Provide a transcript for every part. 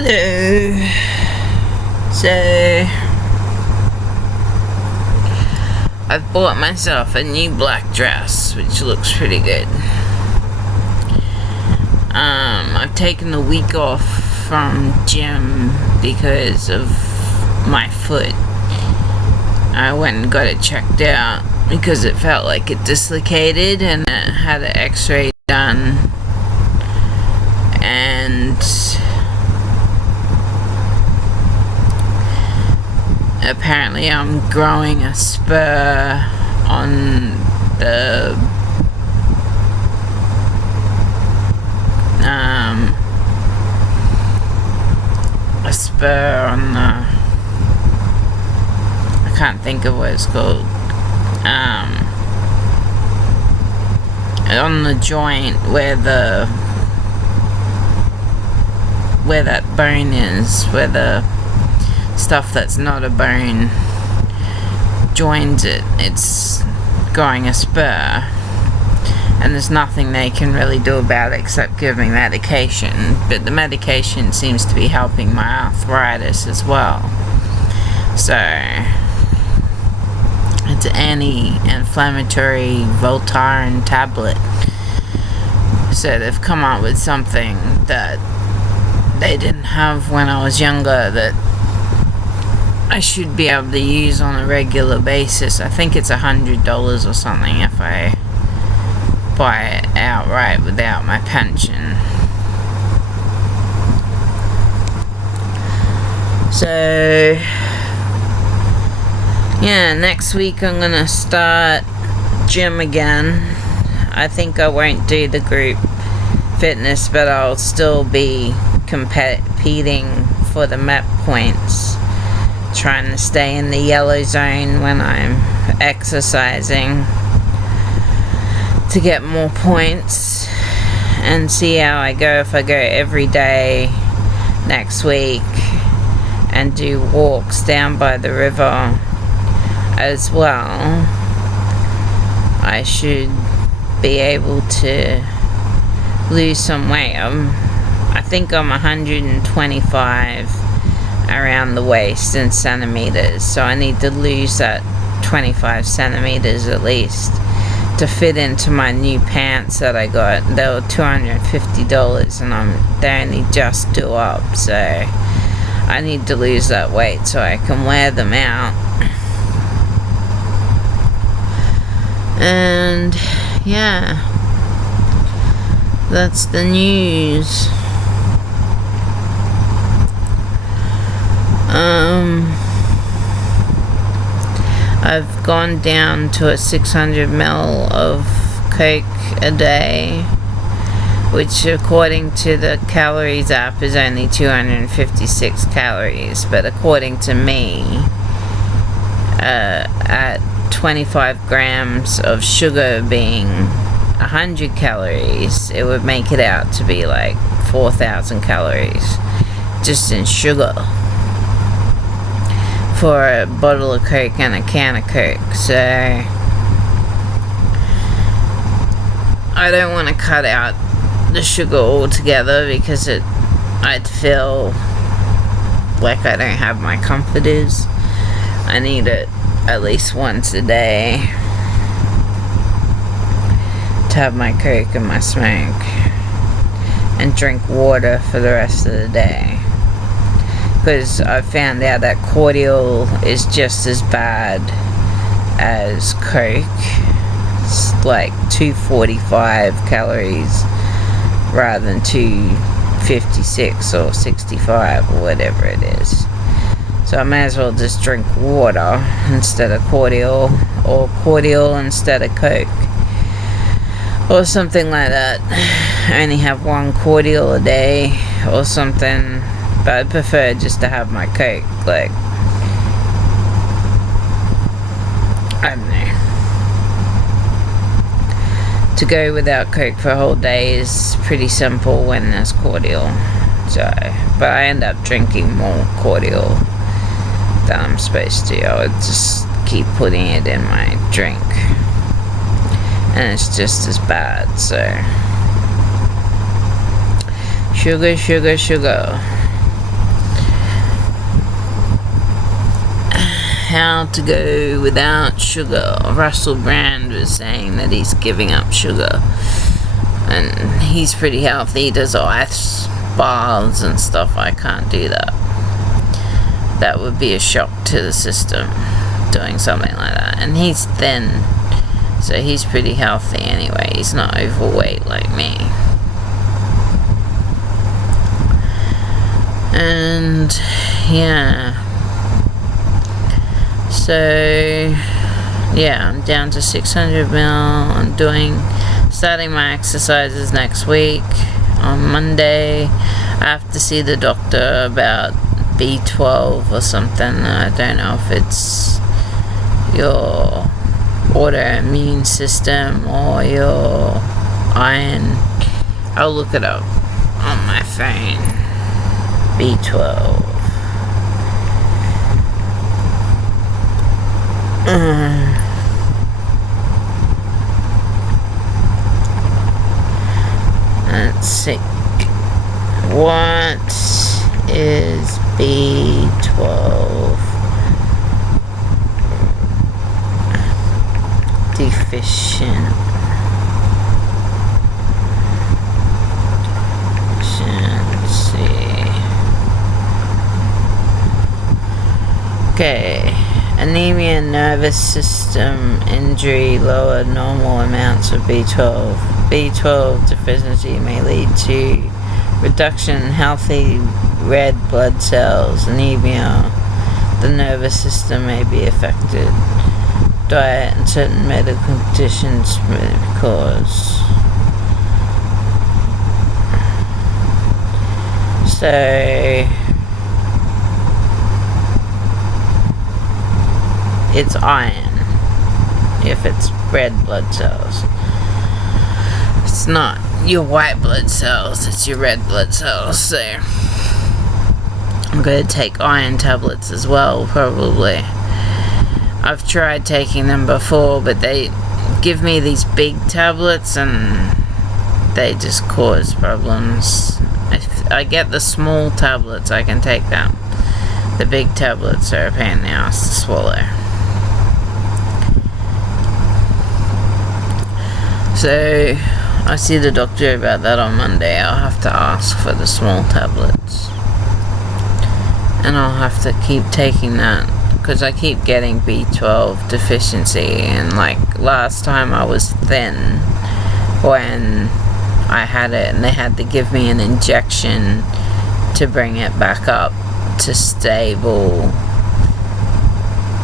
Hello. So, I've bought myself a new black dress, which looks pretty good. I've taken the week off from gym because of my foot. I went and got it checked out because it felt like it dislocated, and it had an x-ray done, and apparently I'm growing a spur on the I can't think of what it's called, on the joint where that bone is, where the stuff that's not a bone joins it. It's growing a spur, and there's nothing they can really do about it except give me medication, but the medication seems to be helping my arthritis as well. So it's an anti-inflammatory Voltaren tablet. So they've come up with something that they didn't have when I was younger that I should be able to use on a regular basis. I think it's $100 or something if I buy it outright without my pension. So yeah, next week I'm gonna start gym again. I think I won't do the group fitness, but I'll still be competing for the MEP points, trying to stay in the yellow zone when I'm exercising to get more points, and see how I go. If I go every day next week and do walks down by the river as well, I should be able to lose some weight. I think I'm 125 around the waist in centimeters, so I need to lose that 25 centimeters at least to fit into my new pants that I got. They were $250 and they only just due up, so I need to lose that weight so I can wear them out. And yeah, that's the news. I've gone down to a 600 ml of Coke a day, which according to the calories app is only 256 calories, but according to me, at 25 grams of sugar being 100 calories, it would make it out to be like 4,000 calories just in sugar for a bottle of Coke and a can of Coke. So I don't want to cut out the sugar altogether because I'd feel like I don't have my comforters. I need it at least once a day to have my Coke and my smoke, and drink water for the rest of the day, because I found out that cordial is just as bad as Coke. It's like 245 calories rather than 256 or 65 or whatever it is. So I may as well just drink water instead of cordial, or cordial instead of Coke, or something like that. I only have one cordial a day or something, but I'd prefer just to have my Coke. Like, I don't know. To go without Coke for a whole day is pretty simple when there's cordial. So, but I end up drinking more cordial than I'm supposed to. I would just keep putting it in my drink, and it's just as bad. So sugar, sugar, sugar. how to go without sugar. Russell Brand was saying that he's giving up sugar, and he's pretty healthy. He does ice baths and stuff. I can't do that. That would be a shock to the system, doing something like that. And he's thin, so he's pretty healthy anyway. He's not overweight like me. And yeah, so yeah, I'm down to 600 ml. I'm starting my exercises next week on Monday. I have to see the doctor about B12 or something. I don't know if it's your autoimmune system or your iron. I'll look it up on my phone. B12. Let's see. What is B12 deficiency? Okay. Anemia, nervous system injury, lower normal amounts of B12. B12 deficiency may lead to reduction in healthy red blood cells. Anemia, the nervous system may be affected. Diet and certain medical conditions may cause. So it's iron if it's red blood cells. It's not your white blood cells, it's your red blood cells. So I'm going to take iron tablets as well, probably. I've tried taking them before, but they give me these big tablets and they just cause problems. If I get the small tablets, I can take them. The big tablets are a pain in the ass to swallow. So I see the doctor about that on Monday. I'll have to ask for the small tablets, and I'll have to keep taking that because I keep getting B12 deficiency. And like last time I was thin when I had it, and they had to give me an injection to bring it back up to stable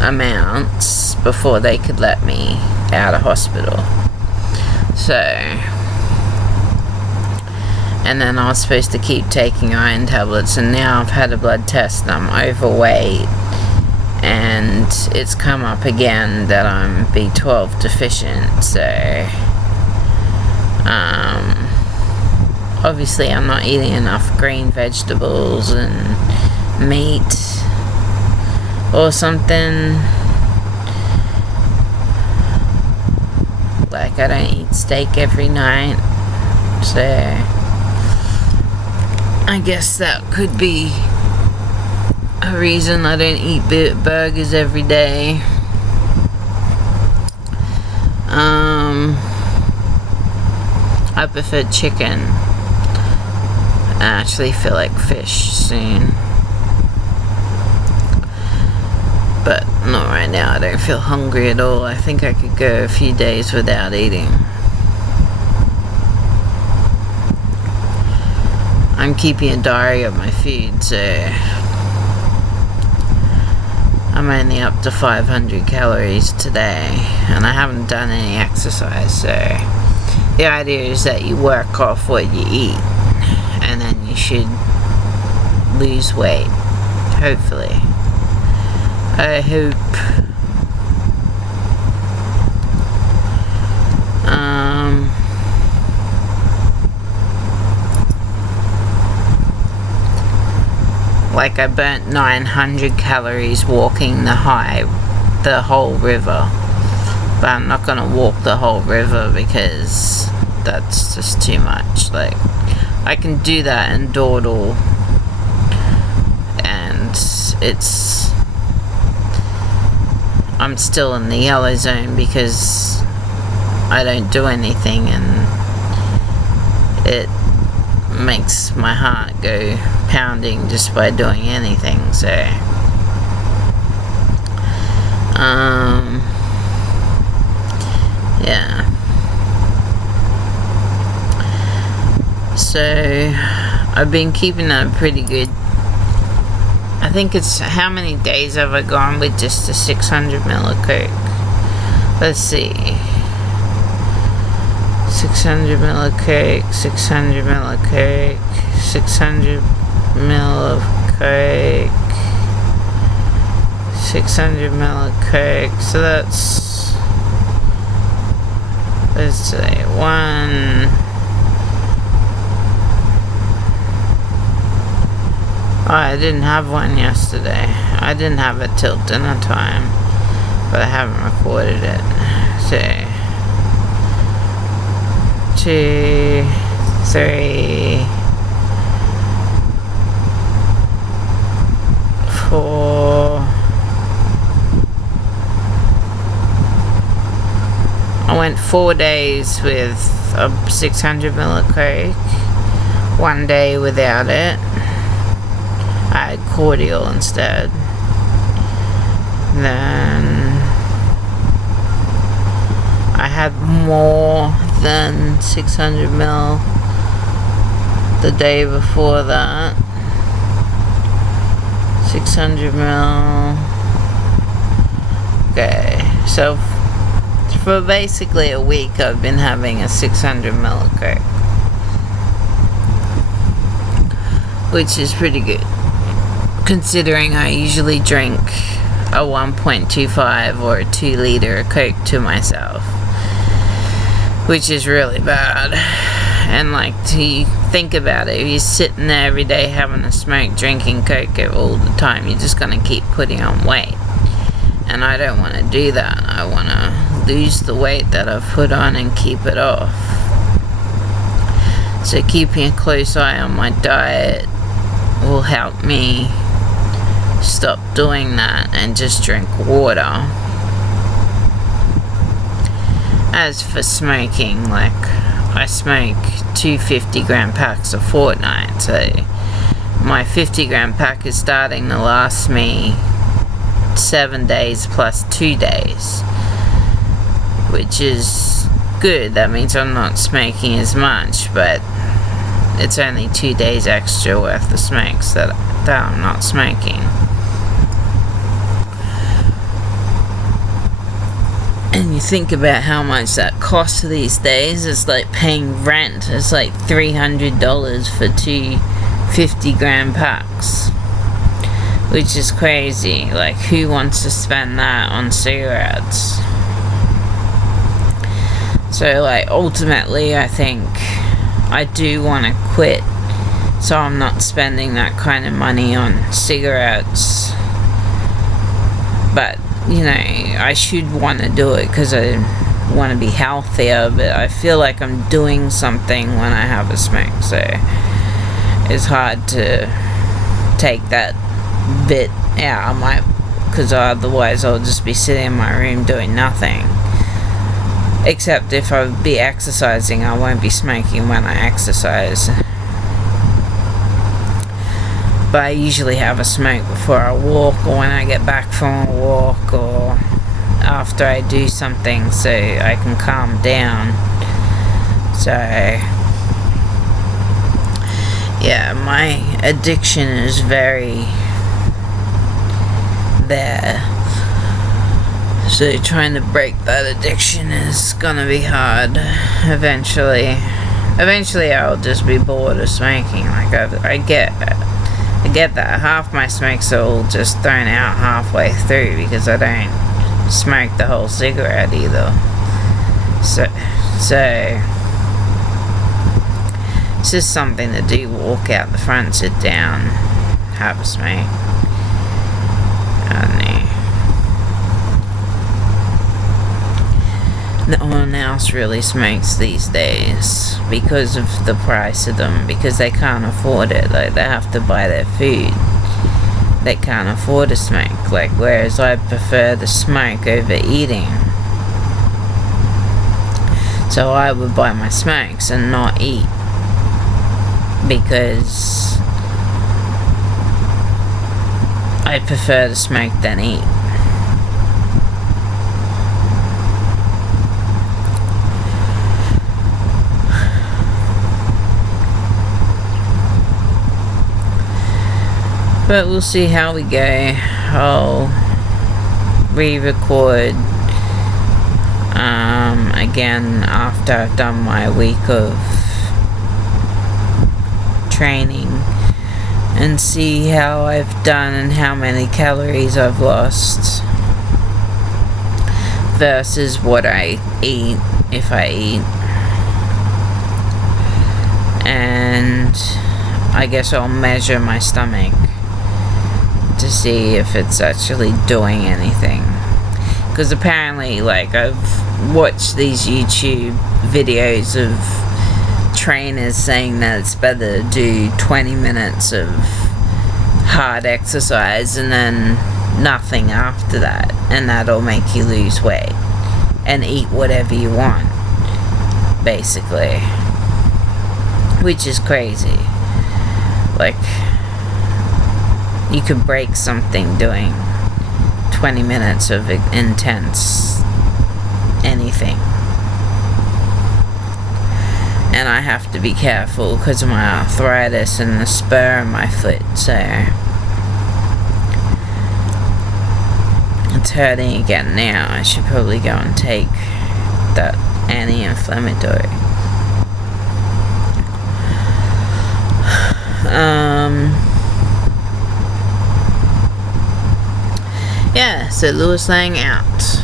amounts before they could let me out of hospital. So, and then I was supposed to keep taking iron tablets, and now I've had a blood test and I'm overweight, and it's come up again that I'm B12 deficient. So obviously I'm not eating enough green vegetables and meat or something. Like I don't eat steak every night, so I guess that could be a reason I don't eat burgers every day. I prefer chicken. I actually feel like fish soon, but not right now. I don't feel hungry at all. I think I could go a few days without eating. I'm keeping a diary of my food, so I'm only up to 500 calories today, and I haven't done any exercise. So the idea is that you work off what you eat, and then you should lose weight, hopefully. I hope. Like I burnt 900 calories walking the whole river, but I'm not gonna walk the whole river because that's just too much. Like I can do that in Dawdle, and it's I'm still in the yellow zone because I don't do anything, and it makes my heart go pounding just by doing anything. So yeah. So I've been keeping that pretty good. I think it's, how many days have I gone with just a 600ml of Coke? Let's see. 600ml of Coke, 600ml of Coke, 600ml of Coke, 600ml of Coke. So that's, let's say, one. Oh, I didn't have one yesterday. I didn't have it till dinner time, but I haven't recorded it. So 2, 3, 4. I went 4 days with a 600ml of Coke, 1 day without it. I had cordial instead. Then I had more than 600ml the day before that. 600ml. Okay, so for basically a week I've been having a 600ml of Coke, which is pretty good, considering I usually drink a 1.25 or a 2 liter of Coke to myself, which is really bad. And like, to think about it, if you're sitting there every day having a smoke, drinking Coke all the time, you're just gonna keep putting on weight, and I don't want to do that. I want to lose the weight that I've put on and keep it off. So keeping a close eye on my diet will help me stop doing that and just drink water. As for smoking, like, I smoke 2 50-gram packs a fortnight, so my 50-gram pack is starting to last me 7 days plus 2 days, which is good. That means I'm not smoking as much, but it's only 2 days extra worth of smokes that I'm not smoking. And you think about how much that costs these days. It's like paying rent. It's like $300 for 2 50-gram packs, which is crazy. Like, who wants to spend that on cigarettes? So, like, ultimately, I think I do want to quit, so I'm not spending that kind of money on cigarettes. But, you know, I should want to do it because I want to be healthier, but I feel like I'm doing something when I have a smoke, so it's hard to take that bit out. Because otherwise I'll just be sitting in my room doing nothing. Except if I would be exercising, I won't be smoking when I exercise. But I usually have a smoke before I walk, or when I get back from a walk, or after I do something, so I can calm down. So yeah, my addiction is very there. So trying to break that addiction is gonna be hard eventually. Eventually I'll just be bored of smoking. Like, I get that. Half my smokes are all just thrown out halfway through because I don't smoke the whole cigarette either. So it's just something to do. Walk out the front, sit down, have a smoke. I don't know. No one else really smokes these days because of the price of them, because they can't afford it. Like, they have to buy their food. that can't afford to smoke. Like, whereas I prefer to smoke over eating. So I would buy my smokes and not eat, because I prefer to smoke than eat. But we'll see how we go. I'll re-record again after I've done my week of training and see how I've done and how many calories I've lost versus what I eat, if I eat. And I guess I'll measure my stomach to see if it's actually doing anything, because apparently, like, I've watched these YouTube videos of trainers saying that it's better to do 20 minutes of hard exercise and then nothing after that, and that'll make you lose weight and eat whatever you want, basically, which is crazy. Like, you could break something doing 20 minutes of intense anything. And I have to be careful because of my arthritis and the spur in my foot, so it's hurting again now. I should probably go and take that anti-inflammatory. Yeah, so louislang out.